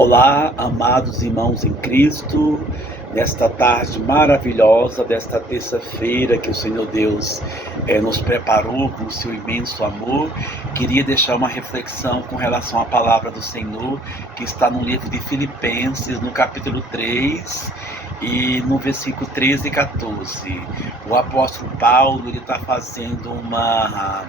Olá, amados irmãos em Cristo, nesta tarde maravilhosa, desta terça-feira que o Senhor Deus nos preparou com o seu imenso amor, queria deixar uma reflexão com relação à palavra do Senhor, que está no livro de Filipenses, no capítulo 3, e no versículo 13 e 14. O apóstolo Paulo está fazendo uma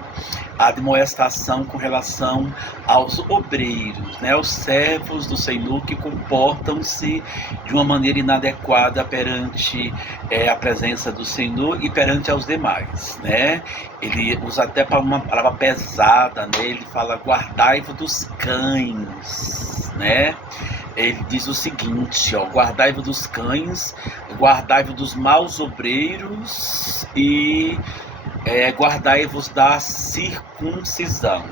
admoestação com relação aos obreiros, aos servos do Senhor que comportam-se de uma maneira inadequada perante a presença do Senhor e perante aos demais, Ele usa até uma palavra pesada, Ele fala: guardai-vos dos cães, Ele diz o seguinte, guardai-vos dos cães, guardai-vos dos maus obreiros e guardai-vos da circuncisão,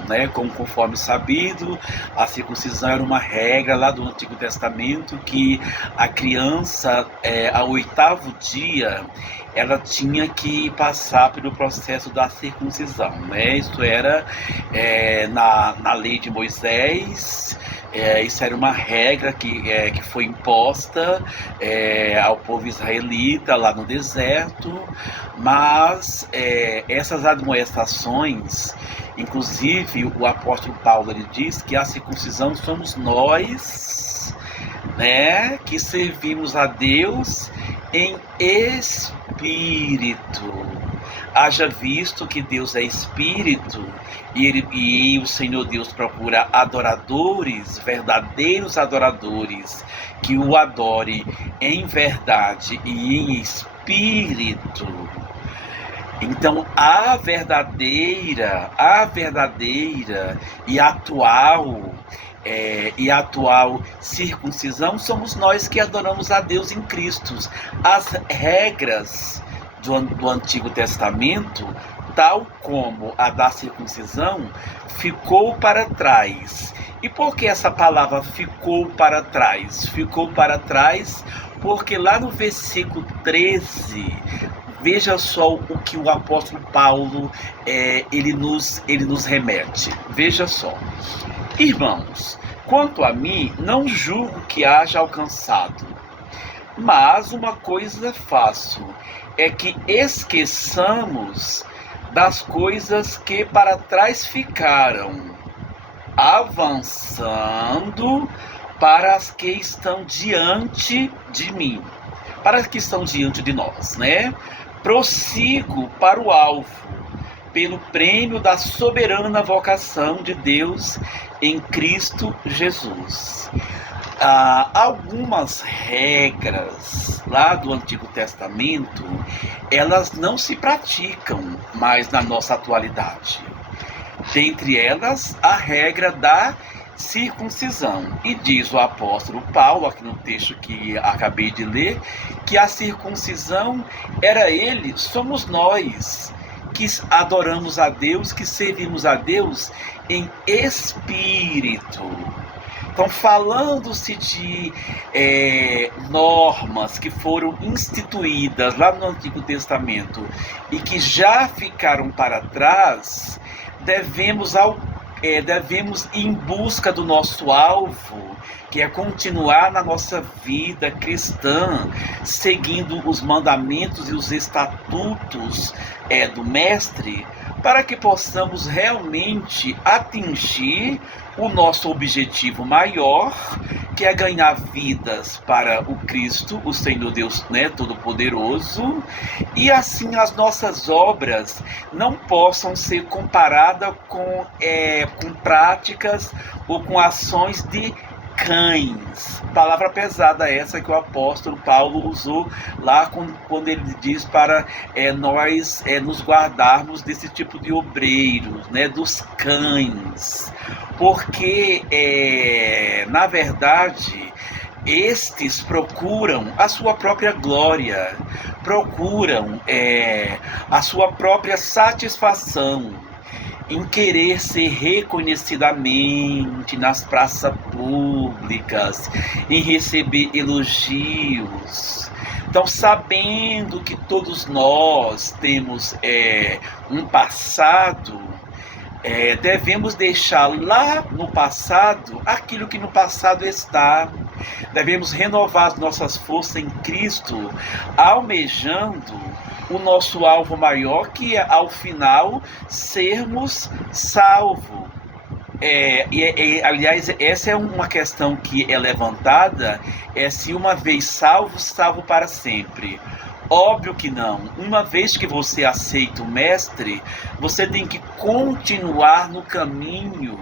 conforme sabido, a circuncisão era uma regra lá do Antigo Testamento, que a criança, ao 8º dia, ela tinha que passar pelo processo da circuncisão, Isso era na lei de Moisés. Isso era uma regra que foi imposta ao povo israelita lá no deserto, mas essas admoestações, inclusive o apóstolo Paulo ele diz que a circuncisão somos nós, que servimos a Deus em espírito. Haja visto que Deus é espírito e o Senhor Deus procura adoradores, verdadeiros adoradores, que o adore em verdade e em espírito. Então a verdadeira e atual circuncisão somos nós que adoramos a Deus em Cristo. As regras do Antigo Testamento, tal como a da circuncisão, ficou para trás. E por que essa palavra ficou para trás? Ficou para trás porque lá no versículo 13, veja só o que o apóstolo Paulo ele nos remete. Veja só: irmãos, quanto a mim, não julgo que haja alcançado, mas uma coisa faço, é que esqueçamos das coisas que para trás ficaram, avançando para as que estão diante de mim, para as que estão diante de nós, Prossigo para o alvo, pelo prêmio da soberana vocação de Deus em Cristo Jesus. Algumas regras lá do Antigo Testamento, elas não se praticam mais na nossa atualidade. Dentre elas, a regra da circuncisão. E diz o apóstolo Paulo, aqui no texto que acabei de ler, que a circuncisão somos nós, que adoramos a Deus, que servimos a Deus em espírito. Então, falando-se de normas que foram instituídas lá no Antigo Testamento e que já ficaram para trás, devemos ir em busca do nosso alvo, que é continuar na nossa vida cristã, seguindo os mandamentos e os estatutos do Mestre, para que possamos realmente atingir o nosso objetivo maior, que é ganhar vidas para o Cristo, o Senhor Deus, Todo-Poderoso, e assim as nossas obras não possam ser comparadas com práticas ou com ações de cães. Palavra pesada essa que o apóstolo Paulo usou lá quando ele diz para nós nos guardarmos desse tipo de obreiros, dos cães, porque na verdade estes procuram a sua própria glória, procuram a sua própria satisfação em querer ser reconhecidamente nas praças públicas, em receber elogios. Então, sabendo que todos nós temos um passado, Devemos deixar lá no passado aquilo que no passado está. Devemos renovar as nossas forças em Cristo, almejando o nosso alvo maior, que é, ao final, sermos salvos. Aliás, essa é uma questão que é levantada, se uma vez salvo, salvo para sempre. Óbvio que não. Uma vez que você aceita o Mestre, você tem que continuar no caminho,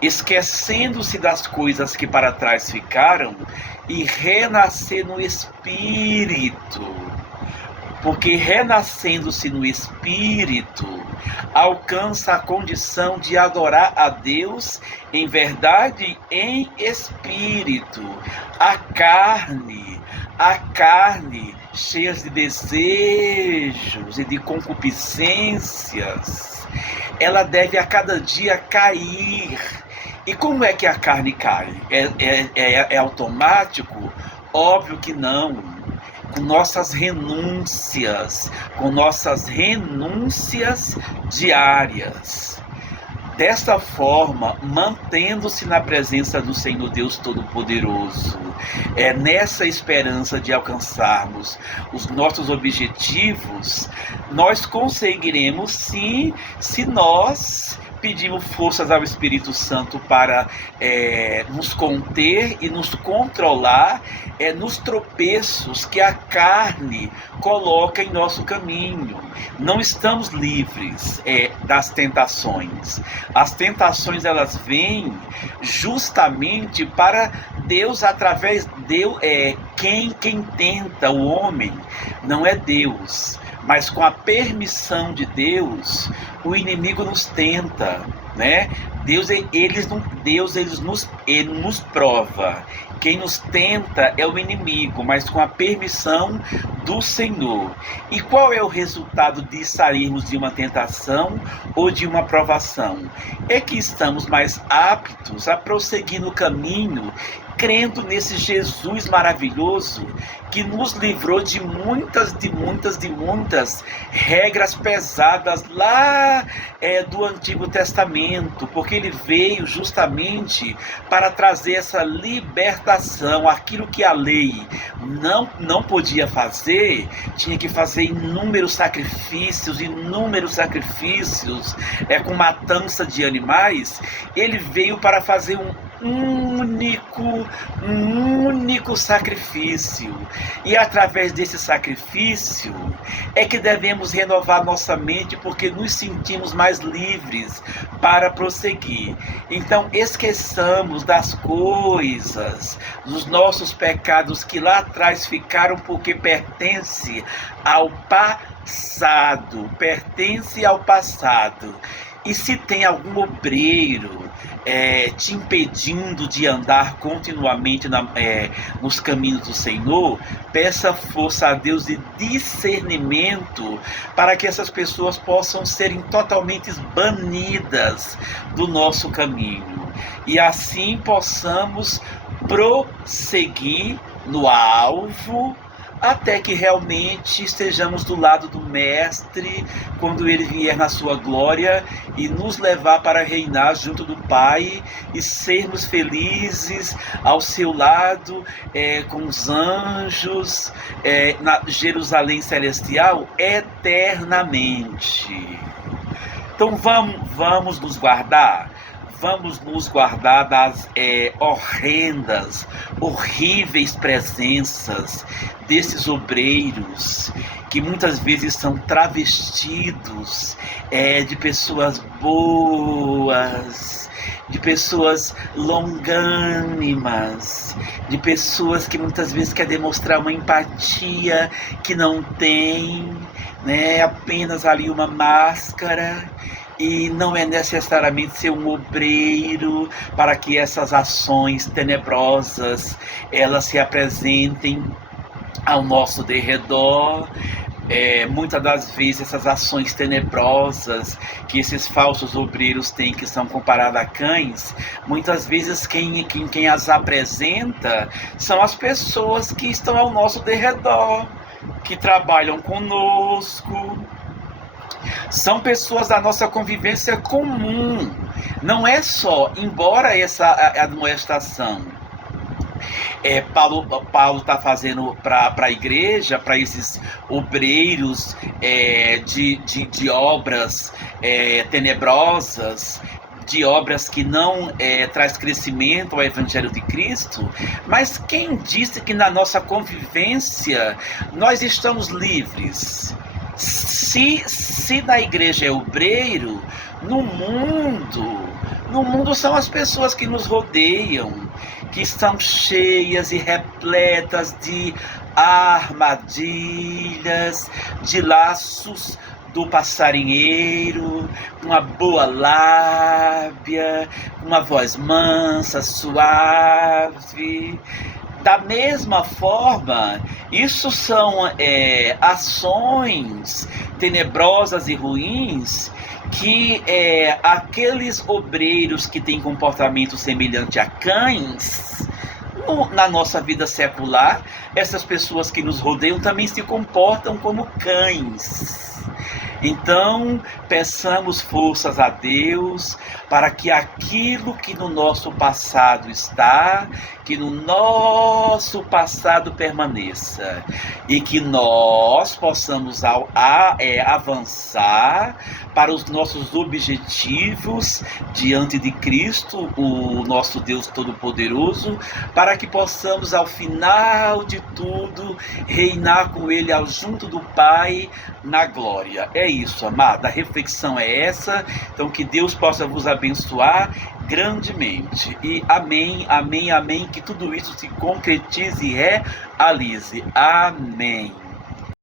esquecendo-se das coisas que para trás ficaram e renascer no Espírito. Porque renascendo-se no Espírito, alcança a condição de adorar a Deus em verdade e em espírito. A carne cheia de desejos e de concupiscências, ela deve a cada dia cair. E como é que a carne cai? É automático? Óbvio que não. Com nossas renúncias diárias. Desta forma, mantendo-se na presença do Senhor Deus Todo-Poderoso, nessa esperança de alcançarmos os nossos objetivos, nós conseguiremos sim, se nós pedimos forças ao Espírito Santo para nos conter e nos controlar nos tropeços que a carne coloca em nosso caminho. Não estamos livres das tentações. As tentações, elas vêm justamente para Deus, através de quem tenta o homem não é Deus, mas com a permissão de Deus, o inimigo nos tenta, né? Deus nos prova. Quem nos tenta é o inimigo, mas com a permissão do Senhor. E qual é o resultado de sairmos de uma tentação ou de uma provação? É que estamos mais aptos a prosseguir no caminho, crendo nesse Jesus maravilhoso que nos livrou de muitas regras pesadas lá do Antigo Testamento, porque ele veio justamente para trazer essa libertação. Aquilo que a lei não podia fazer, tinha que fazer inúmeros sacrifícios, com matança de animais. Ele veio para fazer um único sacrifício, e através desse sacrifício é que devemos renovar nossa mente, porque nos sentimos mais livres para prosseguir. Então esqueçamos das coisas, dos nossos pecados que lá atrás ficaram, porque pertence ao passado. E se tem algum obreiro te impedindo de andar continuamente nos caminhos do Senhor, peça força a Deus de discernimento para que essas pessoas possam serem totalmente banidas do nosso caminho. E assim possamos prosseguir no alvo, até que realmente estejamos do lado do Mestre, quando Ele vier na sua glória e nos levar para reinar junto do Pai e sermos felizes ao seu lado, com os anjos, na Jerusalém celestial eternamente. Então vamos nos guardar. Vamos nos guardar das horríveis presenças desses obreiros, que muitas vezes são travestidos de pessoas boas, de pessoas longânimas, de pessoas que muitas vezes querem demonstrar uma empatia que não tem, né? Apenas ali uma máscara. E não é necessariamente ser um obreiro para que essas ações tenebrosas elas se apresentem ao nosso derredor. Muitas das vezes essas ações tenebrosas que esses falsos obreiros têm, que são comparadas a cães, muitas vezes quem as apresenta são as pessoas que estão ao nosso derredor, que trabalham conosco, São pessoas da nossa convivência comum. Não é só, embora essa admoestação Paulo está fazendo para a igreja, para esses obreiros de obras tenebrosas, de obras que não traz crescimento ao Evangelho de Cristo, mas quem disse que na nossa convivência nós estamos livres? Se na igreja é obreiro, no mundo são as pessoas que nos rodeiam, que estão cheias e repletas de armadilhas, de laços do passarinheiro, uma boa lábia, uma voz mansa, suave. Da mesma forma, isso são ações tenebrosas e ruins que aqueles obreiros que têm comportamento semelhante a cães, na nossa vida secular, essas pessoas que nos rodeiam também se comportam como cães. Então, peçamos forças a Deus para que aquilo que no nosso passado está, que no nosso passado permaneça, e que nós possamos avançar para os nossos objetivos diante de Cristo, o nosso Deus Todo-Poderoso, para que possamos, ao final de tudo, reinar com Ele junto do Pai na glória. É isso, amada. A reflexão é essa. Então, que Deus possa vos abençoar grandemente. E amém, amém, amém. Que tudo isso se concretize e realize. Amém.